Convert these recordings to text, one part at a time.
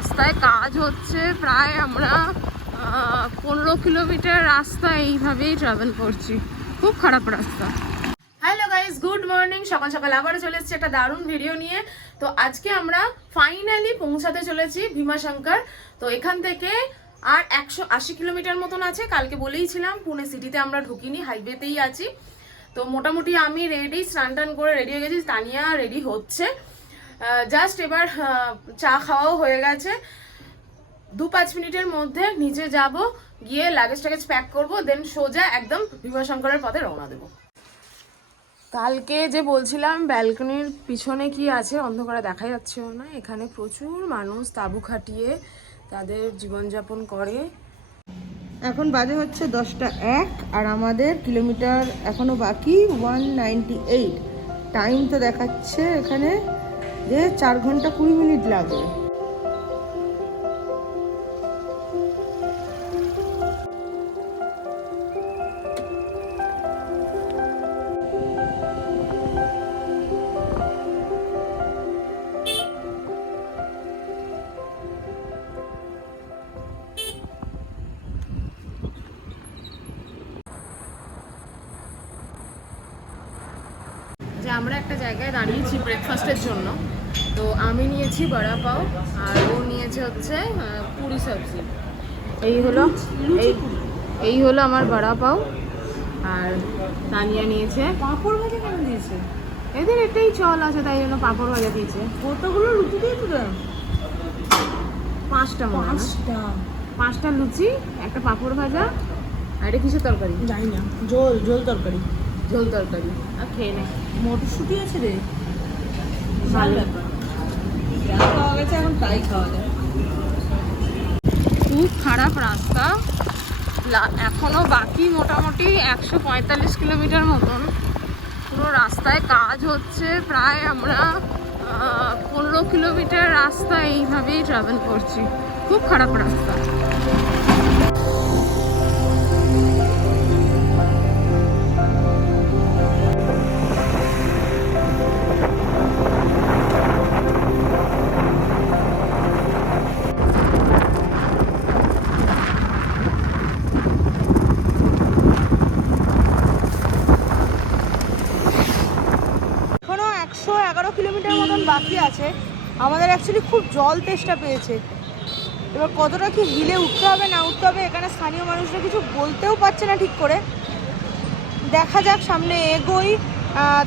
রাস্তায় কাজ হচ্ছে, প্রায় আমরা 15 কিলোমিটার রাস্তা এইভাবেই ট্রাভেল করছি। খুব খারাপ রাস্তা। Hello guys, good morning. সকাল সকাল আবার চলে এসেছি একটা দারুণ ভিডিও নিয়ে। তো আজকে আমরা ফাইনালি পৌঁছাতে চলেছি ভীমাশঙ্কর। তো এখান থেকে আর 180 কিলোমিটার মতন আছে। কালকে বলেইছিলাম পুনে সিটিতে আমরা ঢুকিনি, হাইওয়েতেই আছি। তো মোটামুটি আমি রেডি, স্নান টান করে রেডি হয়ে গেছি, তানিয়া রেডি হচ্ছে। জাস্ট এবার চা খাওয়াও হয়ে গেছে। 2-5 মিনিটের মধ্যে নিচে যাব, গিয়ে লাগেজ টাগেজ প্যাক করবো, দেন সোজা একদম ভীমাশঙ্করের পথে রওনা দেবো। কালকে যে বলছিলাম ব্যালকনির পিছনে কি আছে অন্ধকারে দেখা যাচ্ছেও না, এখানে প্রচুর মানুষ তাঁবু খাটিয়ে তাদের জীবনযাপন করে। এখন বাজে হচ্ছে 10টা 1 আর আমাদের কিলোমিটার এখনো বাকি 198। টাইম তো দেখাচ্ছে এখানে যে 4 ঘন্টা 20 মিনিট লাগবে। যে আমরা একটা জায়গায় দাঁড়িয়েছি ব্রেকফাস্টের জন্য। তো আমি নিয়েছি বড়া পাও আর ও নিয়েছে হচ্ছে পুরি সবজি। এই হলো আমার বড়া পাও, আর তানিয়া নিয়েছে পাঁপড় ভাজা কেন দিয়েছে? এদের এটাই চল আছে, তাই জন্য পাঁপড় ভাজা দিয়েছে। কতগুলো রুটি দিয়েছে তো? 5টা মনে হয়। 5টা লুচি, একটা পাঁপড় ভাজা, আর এটা কিসের তরকারি জানি না, ঝোল তরকারি। ঝোল তরকারি। আর খেয়ে নে। মটরশুঁটি আছে রে, ভালো ব্যাপার। যা খাওয়া গেছে এখন তাই খাওয়া যায়। খুব খারাপ রাস্তা, এখনো বাকি মোটামুটি 145 কিলোমিটার মতন। পুরো রাস্তায় কাজ হচ্ছে, প্রায় আমরা 15 কিলোমিটার রাস্তা এইভাবেই ট্রাভেল করছি। খুব খারাপ রাস্তা। এখনো 111 কিলোমিটার মতন বাকি আছে। আমাদের অ্যাকচুয়ালি খুব জল তেষ্টা পেয়েছে। এবার কতটা কি হিলে উঠতে হবে না উঠতে হবে এখানে স্থানীয় মানুষরা কিছু বলতেও পারছে না ঠিক করে। দেখা যাক, সামনে এগোই।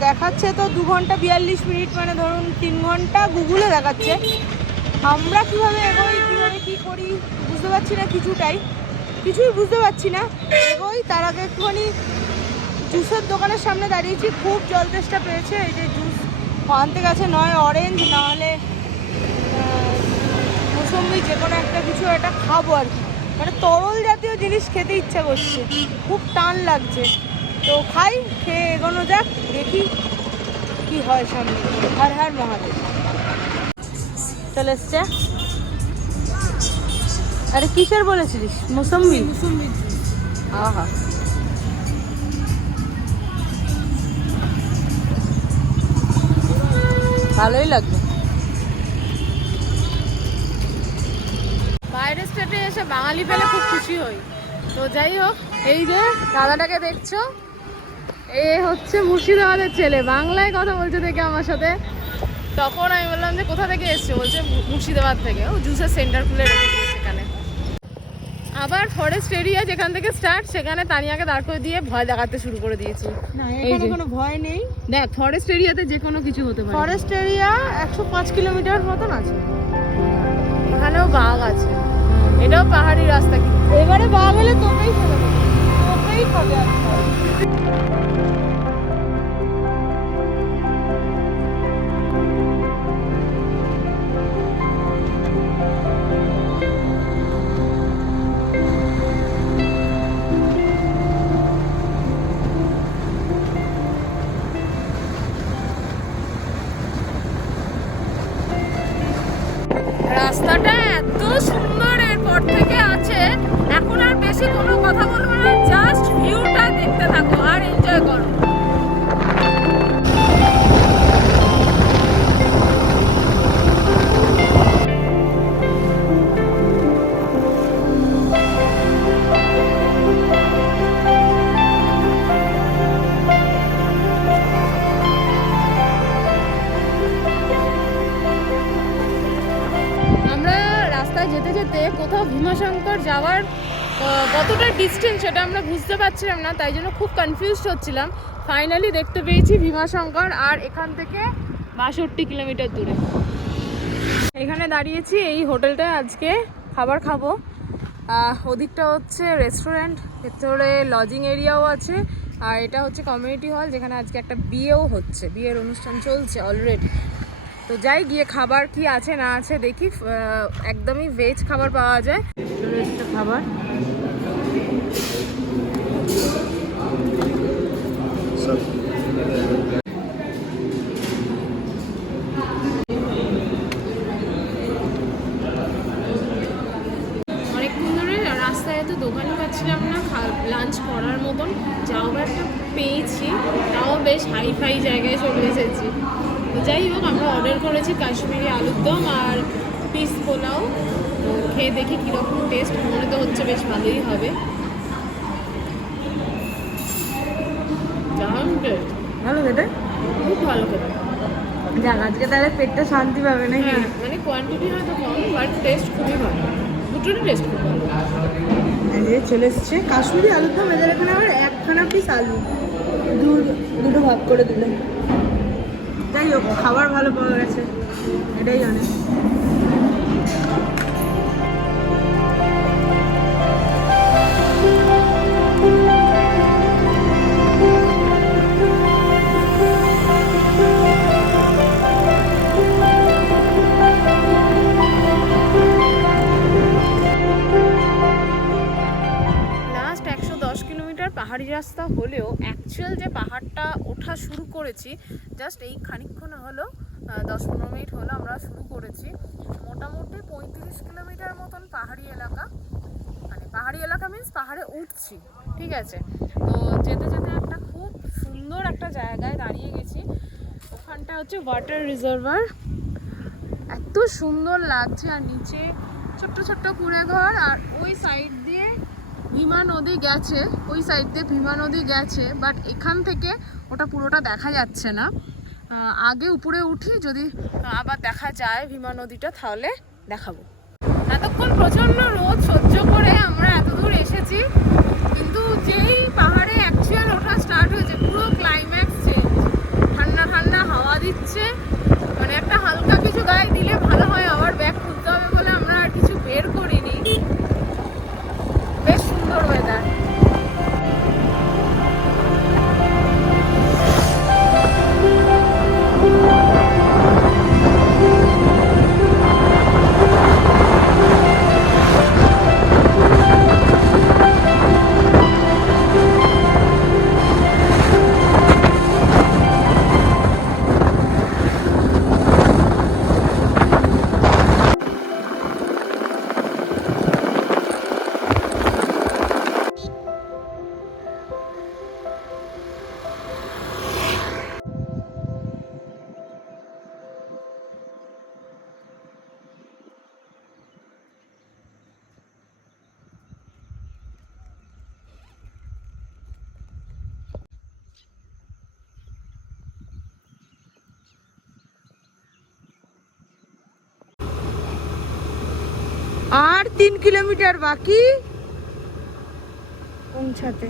দেখাচ্ছে তো 2 ঘন্টা 42 মিনিট, মানে ধরুন 3 ঘন্টা গুগলে দেখাচ্ছে। আমরা কীভাবে এগোই, কীভাবে কী করি বুঝতে পারছি না, কিছুই বুঝতে পারছি না। এগোই, তার আগে একটুখানি জুসের দোকানের সামনে দাঁড়িয়েছি, খুব জল তেষ্টা পেয়েছে। এই যে জুস আনতে গেছে, নয় অরেঞ্জ নাহলে মৌসুমি, যে কোনো একটা কিছু একটা খাবো আর কি। মানে তরল জাতীয় জিনিস খেতে ইচ্ছা করছে, খুব টান লাগছে। তো খাই, খেয়ে এগোনো যাক, দেখি কি হয় সামনে। হর হর মহাদেব। চলে এসছে। আরে কিসের বলেছিলিস? মৌসুমি। আহা, ভালোই লাগবে। বাইরের স্টেটে এসে বাঙালি পেলে খুব খুশি হই। তো যাই হোক, এই যে দাদাটাকে দেখছো, এ হচ্ছে মুর্শিদাবাদের ছেলে। বাংলায় কথা বলছে দেখে আমার সাথে। তখন আমি বললাম যে কোথা থেকে এসছে, বলছে মুর্শিদাবাদ থেকে। ও জুসের সেন্টার খুলে রেখে দিয়েছে এখানে। আবার ফরেস্ট এরিয়া যেখান থেকে স্টার্ট, সেখানে তানিয়াকে দাঁড় করে দিয়ে ভয় দেখাতে শুরু করে দিয়েছি। না, এখানে কোনো ভয় নেই। দেখ, ফরেস্ট এরিয়াতে যে কোনো কিছু হতে পারে। ফরেস্ট এরিয়া 105 কিলোমিটার মতন আছে। এখানেও বাঘ আছে, এটাও পাহাড়ি রাস্তা। কিন্তু এবারে বাঘ হলে তোকেই ফেলে দেবে, তোকেই খাবে। রাস্তাটা এত সুন্দর এরপর থেকে আছে। এখন আর বেশি কোনো কথা বলবো না, জাস্ট ভিউটা দেখতে থাকো আর এনজয় করো। রাস্তায় যেতে যেতে কোথাও ভীমাশঙ্কর যাওয়ার কতটা ডিস্টেন্স সেটা আমরা বুঝতে পারছিলাম না, তাই জন্য খুব কনফিউজড হচ্ছিলাম। ফাইনালি দেখতে পেয়েছি ভীমাশঙ্কর, আর এখান থেকে 62 কিলোমিটার দূরে। এখানে দাঁড়িয়েছি, এই হোটেলটায় আজকে খাবার খাবো। ওদিকটা হচ্ছে রেস্টুরেন্ট, ভেতরে লজিং এরিয়াও আছে, আর এটা হচ্ছে কমিউনিটি হল, যেখানে আজকে একটা বিয়েও হচ্ছে, বিয়ের অনুষ্ঠান চলছে অলরেডি। তো যাই, গিয়ে খাবার কি আছে না আছে দেখি। একদমই ভেজ খাবার পাওয়া যায়, খাবার। অনেকক্ষণ ধরে রাস্তায় এত দোকানই পাচ্ছিলাম না লাঞ্চ করার মতন, যাও একটা পেয়েছি, তাও বেশ হাইফাই জায়গায় চলে এসেছি। তো যাই হোক, আমরা অর্ডার করেছি কাশ্মীরি আলুর দম আর পিস পোলাও। তো খেয়ে দেখি কীরকম টেস্ট, মনে তো হচ্ছে বেশ ভালোই হবে। ভালো খেতে, খুব ভালো খেতে। যাক, আজকে তাহলে পেটটা শান্তি পাবে নাকি? হ্যাঁ, মানে কোয়ান্টিটি হয়তো কম, বাট টেস্ট খুবই ভালো, দুটোরই টেস্ট খুব ভালো। চলে এসছে কাশ্মীরি আলুর দম। এদের এখানে আবার একখানা পিস আলু দুটো ভাগ করে দিল। যাই হোক, খাবার ভালো পাওয়া গেছে, এটাই অনেক। পাহাড়ি রাস্তা হলেও অ্যাকচুয়াল যে পাহাড়টা ওঠা শুরু করেছি জাস্ট এই খানিকক্ষণ হলো, 10-15 মিনিট হলো আমরা শুরু করেছি। মোটামুটি 35 কিলোমিটার মতন পাহাড়ি এলাকা, মানে পাহাড়ি এলাকা মিন্স পাহাড়ে উঠছি, ঠিক আছে। তো যেতে যেতে একটা খুব সুন্দর একটা জায়গায় দাঁড়িয়ে গেছি, ওখানটা হচ্ছে ওয়াটার রিজার্ভার, এত সুন্দর লাগছে। আর নিচে ছোট্ট ছোট্ট কুঁড়ে ঘর, আর ওই সাইড দিয়ে ভীমা নদী গেছে, ওই সাইড দিয়ে ভীমা নদী গেছে, বাট এখান থেকে ওটা পুরোটা দেখা যাচ্ছে না। আগে উপরে উঠি, যদি আবার দেখা যায় ভীমা নদীটা তাহলে দেখাবো। এতক্ষণ প্রচণ্ড রোদ সহ্য করে আমরা এত দূর এসেছি, কিন্তু যেই পাহাড়ে অ্যাকচুয়াল ওঠা স্টার্ট হয়েছে পুরো ক্লাইম্যাক্স চেঞ্জ, ঠান্ডা ঠান্ডা হাওয়া দিচ্ছে, মানে একটা হালকা কিছু গায়ে দিলে ভালো হয়। আবার ব্যাগ খুলতে হবে বলে আমরা আর কিছু বের করিনি। বেশ সুন্দর ওয়েদার। আর 3 কিলোমিটার বাকি পৌঁছাতে।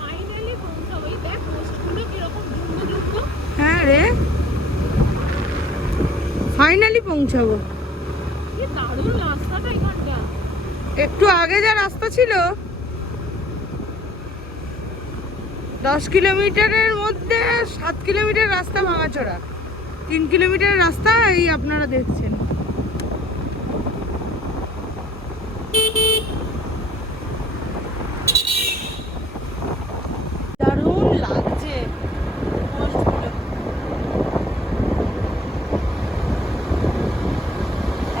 ফাইনালি পৌঁছাবো। এই দেখ পোস্টগুলো কিরকম ঢুকবো ঢুকবো। হ্যাঁ রে, ফাইনালি পৌঁছাবো। কি দারুণ রাস্তাটা এখানটা। একটু আগে যা রাস্তা ছিল 10 কিলোমিটারের মধ্যে 7 কিলোমিটার রাস্তা ভাঙাচোরা, 3 কিলোমিটার রাস্তা এই আপনারা দেখছেন। দারুণ লাগছে পোস্টগুলো।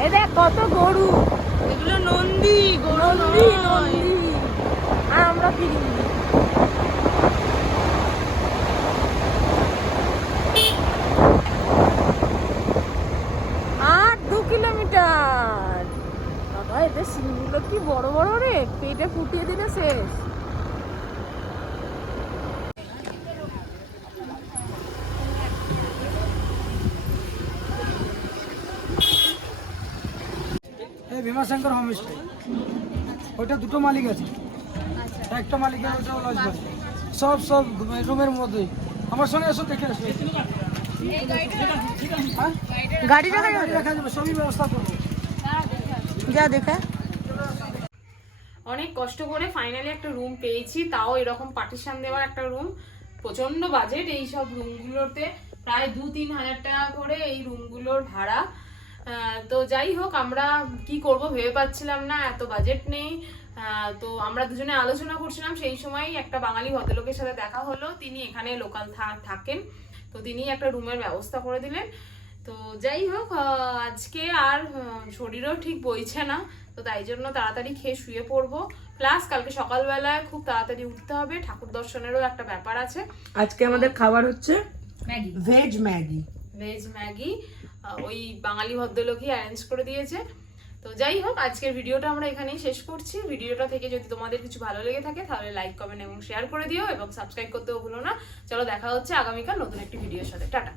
এই দেখ কত গরু, এগুলো নন্দী, গরু নয়। আর আমরা ফিরিনি। আর 2 কিলোমিটার। বাবা, এদের সিংগুলো কি বড় বড় রে, পেটে ফুটিয়ে দিলে শেষ। ভীমাশঙ্কর হোমস্টে, ওইটা দুটো মালিক আছে, একটা মালিকের ওইটা লজ বাড়ি, সব রুমের মধ্যেই। আমার সঙ্গে এসো, দেখে আসো। হ্যাঁ? গাড়ি রাখা গাড়ি যাবে? রাখা যাবে, সবই ব্যবস্থা করবো। যা দেখে অনেক কষ্ট করে ফাইনালি একটা রুম পেয়েছি, তাও এরকম পার্টিশন দেওয়ার একটা রুম। প্রচন্ড বাজেট এই সব রুমগুলোতে, প্রায় 2-3 হাজার টাকা করে এই রুমগুলোর ভাড়া। তো যাই হোক, আমরা কি করব ভেবে পাচ্ছিলাম না, এত বাজেট নেই। তো আমরা দুজনে আলোচনা করছিলাম, সেই সময় একটা বাঙালি ভদ্রলোকের সাথে দেখা হলো, তিনি এখানে লোকাল থাকেন, তো তিনি একটা রুমের ব্যবস্থা করে দিলেন। তো যাই হোক, আজকে আর শরীরও ঠিক বইছে না, তো তাই জন্য তাড়াতাড়ি খেয়ে শুয়ে পড়বো। প্লাস কালকে সকালবেলায় খুব তাড়াতাড়ি উঠতে হবে, ঠাকুর দর্শনেরও একটা ব্যাপার আছে। আজকে আমাদের খাবার হচ্ছে Maggi, veg Maggi. Veg Maggi ওই বাঙালি ভদ্রলোকই অ্যারেঞ্জ করে দিয়েছে। তো যাই হোক, আজকের ভিডিওটা আমরা এখানেই শেষ করছি। ভিডিওটা থেকে যদি তোমাদের কিছু ভালো লেগে থাকে তাহলে লাইক, কমেন্ট এবং শেয়ার করে দিও, এবং সাবস্ক্রাইব করতেও ভুলো না। চলো, দেখা হচ্ছে আগামীকাল নতুন একটি ভিডিওর সাথে। টাটা।